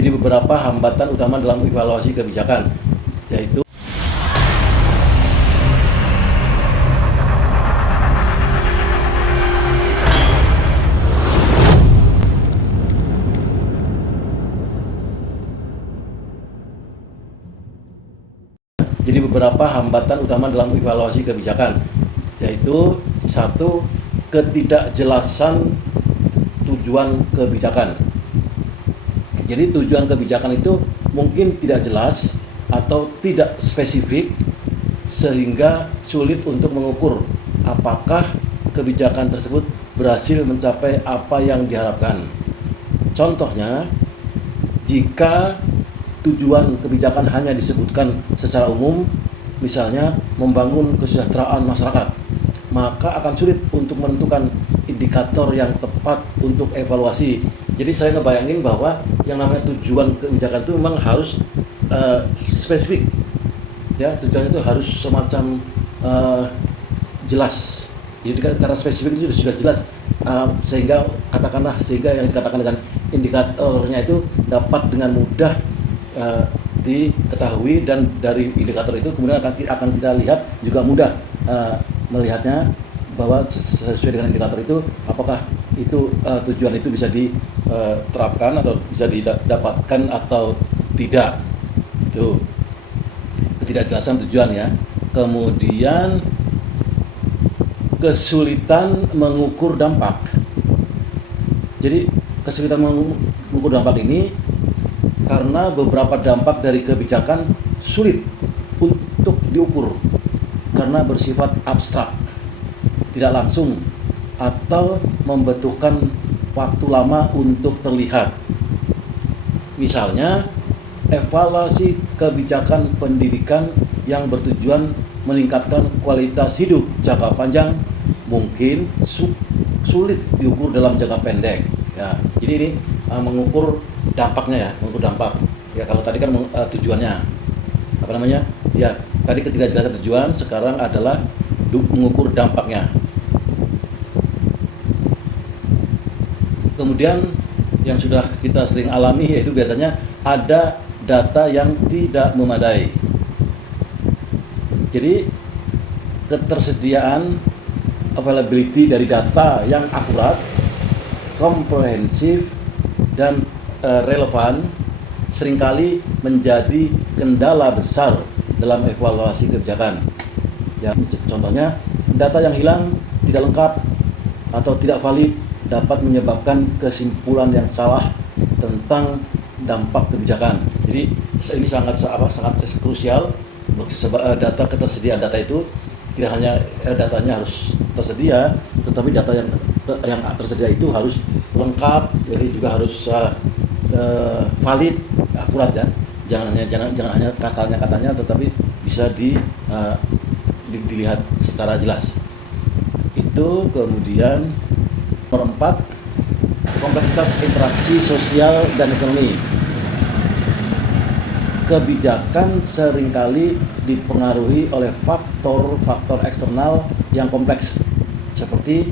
Jadi beberapa hambatan utama dalam evaluasi kebijakan, yaitu satu, ketidakjelasan tujuan kebijakan. Jadi tujuan kebijakan itu mungkin tidak jelas atau tidak spesifik sehingga sulit untuk mengukur apakah kebijakan tersebut berhasil mencapai apa yang diharapkan. Contohnya, jika tujuan kebijakan hanya disebutkan secara umum, misalnya membangun kesejahteraan masyarakat, maka akan sulit untuk menentukan indikator yang tepat untuk evaluasi. Jadi saya ngebayangin bahwa yang namanya tujuan kebijakan itu memang harus spesifik, ya, tujuannya itu harus semacam jelas. Jadi karena spesifik itu sudah jelas, sehingga yang dikatakan dengan indikatornya itu dapat dengan mudah diketahui, dan dari indikator itu kemudian akan kita lihat juga mudah melihatnya bahwa sesuai dengan indikator itu apakah itu tujuan itu bisa diterapkan atau bisa didapatkan atau tidak. Itu ketidakjelasan tujuan, ya. Kemudian kesulitan mengukur dampak. Jadi kesulitan mengukur dampak ini karena beberapa dampak dari kebijakan sulit untuk diukur karena bersifat abstrak, tidak langsung, atau membutuhkan waktu lama untuk terlihat. Misalnya, evaluasi kebijakan pendidikan yang bertujuan meningkatkan kualitas hidup jangka panjang mungkin sulit diukur dalam jangka pendek. Ya, jadi ini mengukur dampaknya, ya, mengukur dampak. Ya, kalau tadi kan tujuannya, apa namanya? Ya, tadi ketidakjelasan tujuan, sekarang adalah mengukur dampaknya. Kemudian yang sudah kita sering alami yaitu biasanya ada data yang tidak memadai. Jadi ketersediaan availability dari data yang akurat, komprehensif, dan relevan seringkali menjadi kendala besar dalam evaluasi kebijakan. Ya, contohnya, data yang hilang, tidak lengkap, atau tidak valid dapat menyebabkan kesimpulan yang salah tentang dampak kebijakan. Jadi ini sangat krusial. Ketersediaan data itu tidak hanya datanya harus tersedia, tetapi data yang tersedia itu harus lengkap, jadi juga harus valid, akurat, ya. Jangan hanya katanya, tetapi bisa dilihat secara jelas. Itu. Kemudian nomor 4, kompleksitas interaksi sosial dan ekonomi. Kebijakan seringkali dipengaruhi oleh faktor-faktor eksternal yang kompleks seperti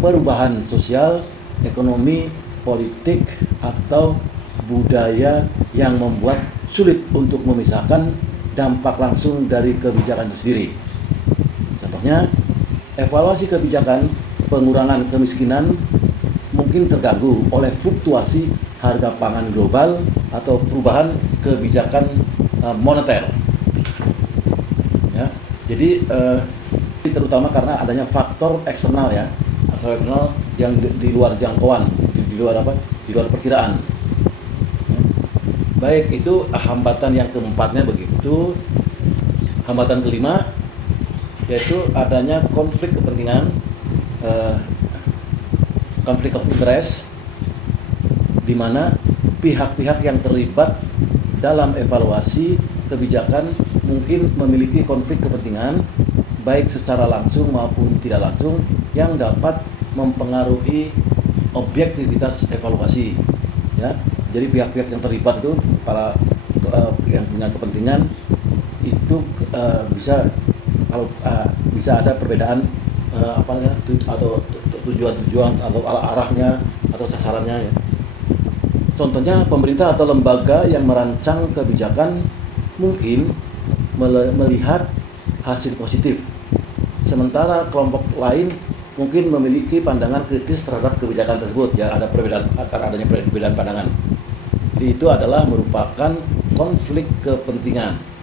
perubahan sosial, ekonomi, politik, atau budaya yang membuat sulit untuk memisahkan dampak langsung dari kebijakan itu sendiri. Contohnya, evaluasi kebijakan pengurangan kemiskinan mungkin terganggu oleh fluktuasi harga pangan global atau perubahan kebijakan moneter. Ya, jadi terutama karena adanya faktor eksternal, ya, faktor eksternal yang di luar jangkauan, di luar perkiraan. Ya. Baik, itu hambatan yang keempatnya begitu. Hambatan kelima yaitu adanya konflik kepentingan, konflik of interest, di mana pihak-pihak yang terlibat dalam evaluasi kebijakan mungkin memiliki konflik kepentingan baik secara langsung maupun tidak langsung yang dapat mempengaruhi objektivitas evaluasi, ya. Jadi pihak-pihak yang terlibat itu, para yang punya kepentingan itu bisa ada perbedaan atau tujuan atau arahnya atau sasarannya, ya. Contohnya pemerintah atau lembaga yang merancang kebijakan mungkin melihat hasil positif, sementara kelompok lain mungkin memiliki pandangan kritis terhadap kebijakan tersebut. Ya, ada perbedaan, akan adanya perbedaan pandangan. Jadi itu adalah merupakan konflik kepentingan.